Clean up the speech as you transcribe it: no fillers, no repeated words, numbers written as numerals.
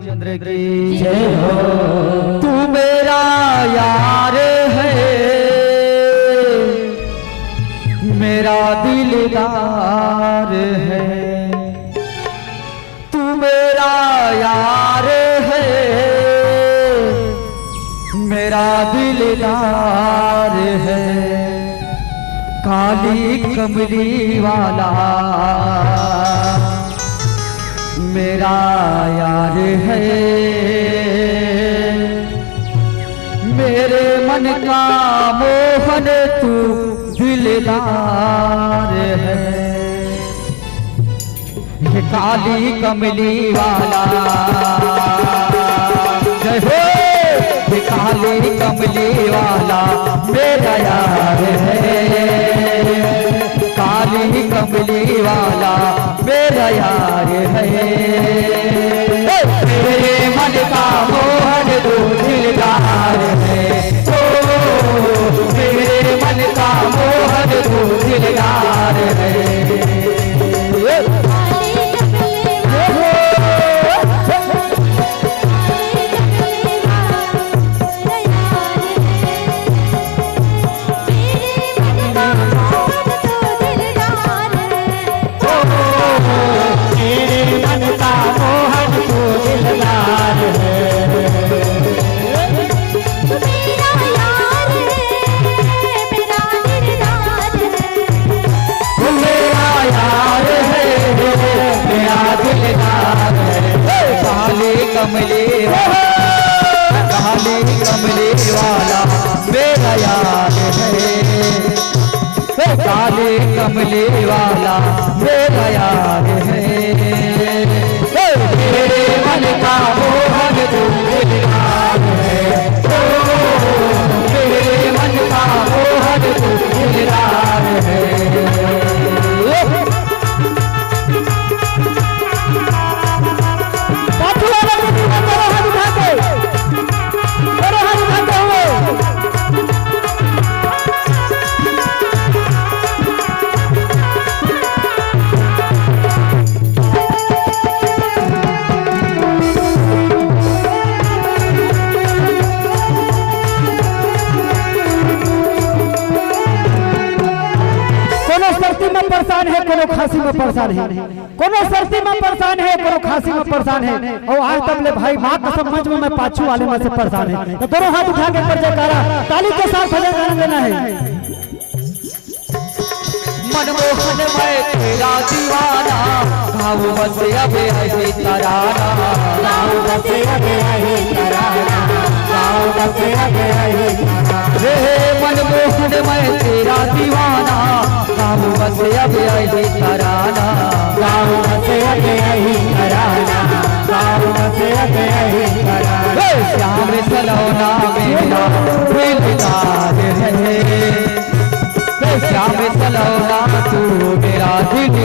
चंद्र की जय हो। तू मेरा यार है, मेरा दिलदार है। तू मेरा यार है, मेरा दिलदार है। काली कमली वाला मेरा यार है, मेरे मन का मोहन तू दिलदार है। ये काली कमली वाला जय हो। ये काली कमली वाला मेरा यार है, काली कमली वाला मेरा यार है। मेरे मन का मोहन तू दिलदार है, ओ मेरे मन का मोहन तू दिलदार है। कमली वाला मेरा यार है, काली कमली वाला मेरा यार है। मेरे मन का मोहन तू दिलदार है, मेरे मन का मोहन तू दिलदार है। परेशान है, कोनो खांसी में परेशान है, कोनो सर्दी में परेशान है, कोनो खांसी में परेशान है। और आज तक ले भाई माँ कसम मंच में मैं पाछू वाले में से परेशान है। तो दोनों हाथ उठा के पर जयकारा ताली के साथ भजन गाना देना है। मनमोहन मैं तेरा दीवाना, गाँव बसे अब है तराना, गाँव बसे अब है तराना, गाँव बसे अब है रे। मनमोहन मैं तेरा दीवाना, गाँव बसे अब है तराना, गाँव बसे अब है तराना, गाँव बसे अब है तराना। श्याम सलोना मेरा दिलदार है, श्याम सलोना तू मेरा दिल